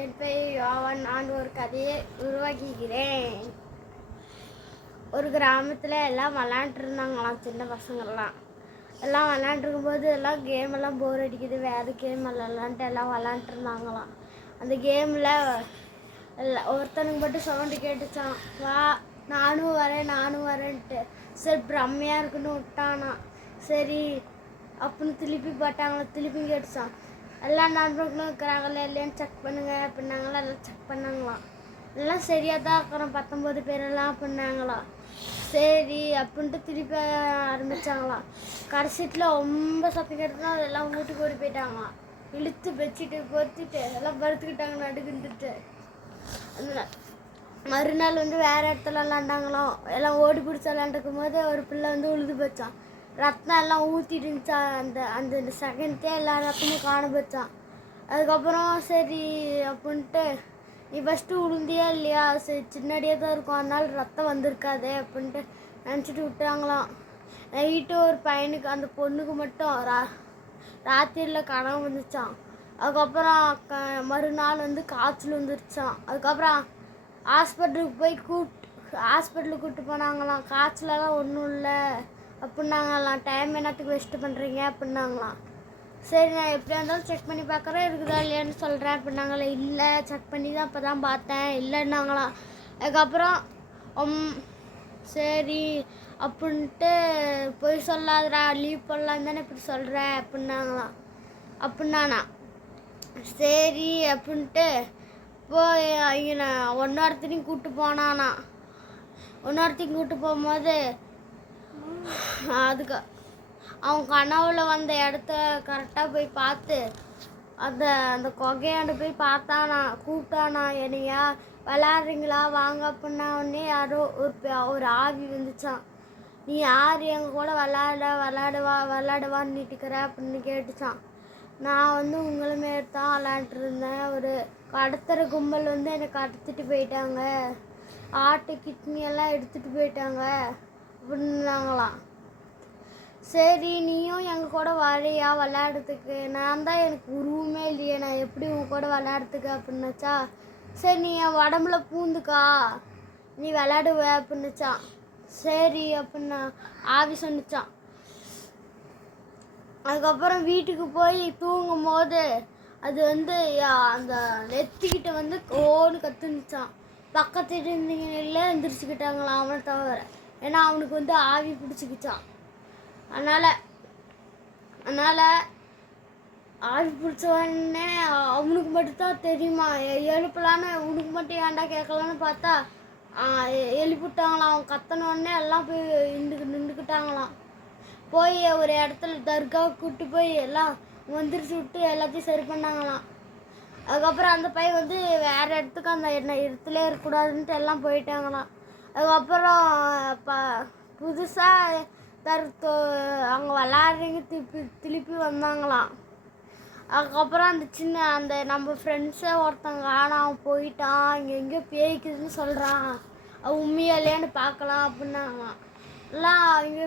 என் பெயர் யோவான். நான் ஒரு கதையை உருவாக்குகிறேன். ஒரு கிராமத்தில் எல்லாம் விளாண்டுருந்தாங்களாம். சின்ன பசங்கள்லாம் எல்லாம் விளாண்டுருக்கும்போது எல்லாம் கேமெல்லாம் போர் அடிக்குது, வேறு கேம் விளாட்லான்ட்டு எல்லாம் விளாண்டுருந்தாங்களாம். அந்த கேமில் ஒருத்தனுக்கு மட்டும் சவுண்டு கேட்டுச்சான், வா நானும் வரேன்ட்டு. சரி பிரம்மையாக இருக்குன்னு விட்டானா. சரி அப்படின்னு திருப்பி போட்டாங்களா, திருப்பி கேட்டுச்சான். எல்லா நண்பர்களும் இருக்கிறாங்களே இல்லையான்னு செக் பண்ணுங்க அப்படின்னாங்களா. எல்லாம் செக் பண்ணாங்களாம். எல்லாம் சரியாக தான் இருக்கிறோம் 19 பேரெல்லாம் பண்ணாங்களாம். சரி அப்படின்ட்டு திருப்பி ஆரம்பித்தாங்களாம். கடைசியில் ரொம்ப சத்தம் கேட்டுனா எல்லாம் வீட்டுக்கு ஓடி போயிட்டாங்களாம். இழுத்து வச்சுட்டு பொறுத்துட்டு எல்லாம் படுத்துக்கிட்டாங்க நடுக்குன்ட்டு. மறுநாள் வேறு இடத்துல விளாண்டாங்களாம். எல்லாம் ஓடி பிடிச்சி விளாண்டுருக்கும் போது ஒரு பிள்ளை உழுது போச்சான். ரத்தம் எல்லாம் ஊற்றிட்டு இருந்துச்சா. அந்த அந்த செகண்ட்கே எல்லா ரத்தமும் காண போச்சான். அதுக்கப்புறம் சரி அப்படின்ட்டு, நீ ஃபஸ்ட்டு உளுந்தியா இல்லையா, சரி சின்னடியாக தான் இருக்கும், அதனால ரத்தம் வந்திருக்காதே அப்படின்ட்டு நினச்சிட்டு விட்டாங்களாம். நைட்டு ஒரு பையனுக்கு, அந்த பொண்ணுக்கு மட்டும் ராத்திரியில் கனவு வந்துச்சான். அதுக்கப்புறம் மறுநாள் காய்ச்சல் வந்துருச்சான். அதுக்கப்புறம் ஹாஸ்பிட்டலுக்கு கூப்பிட்டு போனாங்களாம். காய்ச்சலெல்லாம் ஒன்றும் இல்லை அப்படின்னாங்களாம். டைம் என்னத்துக்கு வேஸ்ட்டு பண்ணுறீங்க அப்படின்னாங்களாம். சரி நான் எப்படியா இருந்தாலும் செக் பண்ணி பார்க்குறேன், இருக்குதா இல்லையான்னு சொல்கிறேன் அப்படின்னாங்களே. இல்லை செக் பண்ணி தான் இப்போ தான் பார்த்தேன், இல்லைன்னாங்களாம். அதுக்கப்புறம் சரி அப்படின்ட்டு போய் சொல்லாதடா, லீவ் போடலாம் தானே இப்படி சொல்கிறேன் அப்படின்னானா. சரி அப்படின்ட்டு போய் ஒன்னொருத்தனையும் கூப்பிட்டு போனானா. ஒன்னொருத்தையும் கூப்பிட்டு போகும்போது அதுக்கு அவன் கனவுல வந்த இடத்த கரெக்டாக போய் பார்த்து அந்த அந்த கொகையாண்டு போய் பார்த்தானா. கூப்பிட்டானா, என்னையா விளாட்றீங்களா வாங்க அப்படின்னா. உடனே யாரோ ஒரு ஆவி வந்துச்சான். நீ யார் எங்கள் கூட விளாடுவான்னு நீட்டிக்கிற அப்படின்னு கேட்டுச்சான். நான் உங்களை மாரி தான் விளாண்டுருந்தேன். ஒரு கடத்துகிற கும்பல் என்னை கடத்திட்டு போயிட்டாங்க, ஆட்டு கிட்னி எல்லாம் எடுத்துகிட்டு போயிட்டாங்க அப்படின்னாங்களாம். சரி நீயும் எங்கள் கூட வரையா விளையாடுறதுக்கு. நான் தான் எனக்கு உருவமே இல்லையே, நான் எப்படி உன் கூட விளையாடுறதுக்கு அப்படின்னுச்சா. சரி நீ என் உடம்புல பூந்துக்கா, நீ விளையாடுவ அப்படின்னுச்சான். சரி அப்படின்னா ஆவி சொன்னிச்சான். அதுக்கப்புறம் வீட்டுக்கு போய் தூங்கும் போது அது அந்த நெத்திக்கிட்ட ஓன்னு கத்துனுச்சான். பக்கத்து இருந்தீங்கன்னே எந்திரிச்சுக்கிட்டாங்களாம் அவனை தவிர. ஏன்னா அவனுக்கு ஆவி பிடிச்சிக்கிச்சான். அதனால் ஆவி பிடிச்சவொடனே அவனுக்கு மட்டும்தான் தெரியுமா. எழுப்பலான்னு உனக்கு மட்டும் ஏன்டா கேட்கலான்னு பார்த்தா எழுப்பிவிட்டாங்களாம். அவன் கத்தனோடனே எல்லாம் போய் நின்றுக்கிட்டாங்களாம். போய் ஒரு இடத்துல தர்காவை கூப்பிட்டு போய் எல்லாம் வந்துருச்சு விட்டு எல்லாத்தையும் சரி பண்ணாங்களாம். அதுக்கப்புறம் அந்த பையன் வேறு இடத்துக்கு அந்த இடத்துல இருக்கக்கூடாதுன்ட்டு எல்லாம் போயிட்டாங்களாம். அதுக்கப்புறம் புதுசாக அவங்க விளாட்றீங்க திருப்பி வந்தாங்களாம். அதுக்கப்புறம் அந்த நம்ம ஃப்ரெண்ட்ஸை ஒருத்தங்க அவன் போயிட்டான், இங்கே எங்கேயோ பேய்க்குதுன்னு சொல்கிறான், அவன் உண்மையா இல்லையான்னு பார்க்கலாம் அப்படின்னாங்களாம். எல்லாம் அவங்க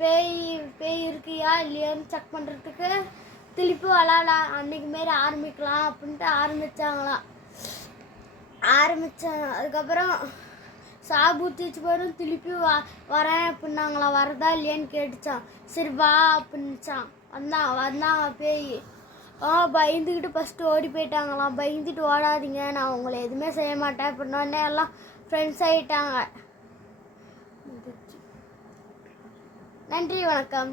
பேய் இருக்கியா இல்லையான்னு செக் பண்ணுறதுக்கு திருப்பி விளாடலாம், அன்றைக்கு மாரி ஆரம்பிக்கலாம் அப்படின்ட்டு ஆரம்பித்தாங்களாம். அதுக்கப்புறம் சாபூத்திச்சு போயிடும் திருப்பி வரேன் அப்படின்னாங்களாம். வரதா இல்லையான்னு கேட்டுச்சான். சரி வா அப்படின்னுச்சான். வந்தாங்க பேய். பயந்துக்கிட்டு ஃபஸ்ட்டு ஓடி போயிட்டாங்களாம். பயந்துட்டு ஓடாதீங்க, நான் உங்களை எதுவுமே செய்ய மாட்டேன் அப்படின்னோடனே எல்லாம் ஃப்ரெண்ட்ஸ் ஆகிட்டாங்க. நன்றி, வணக்கம்.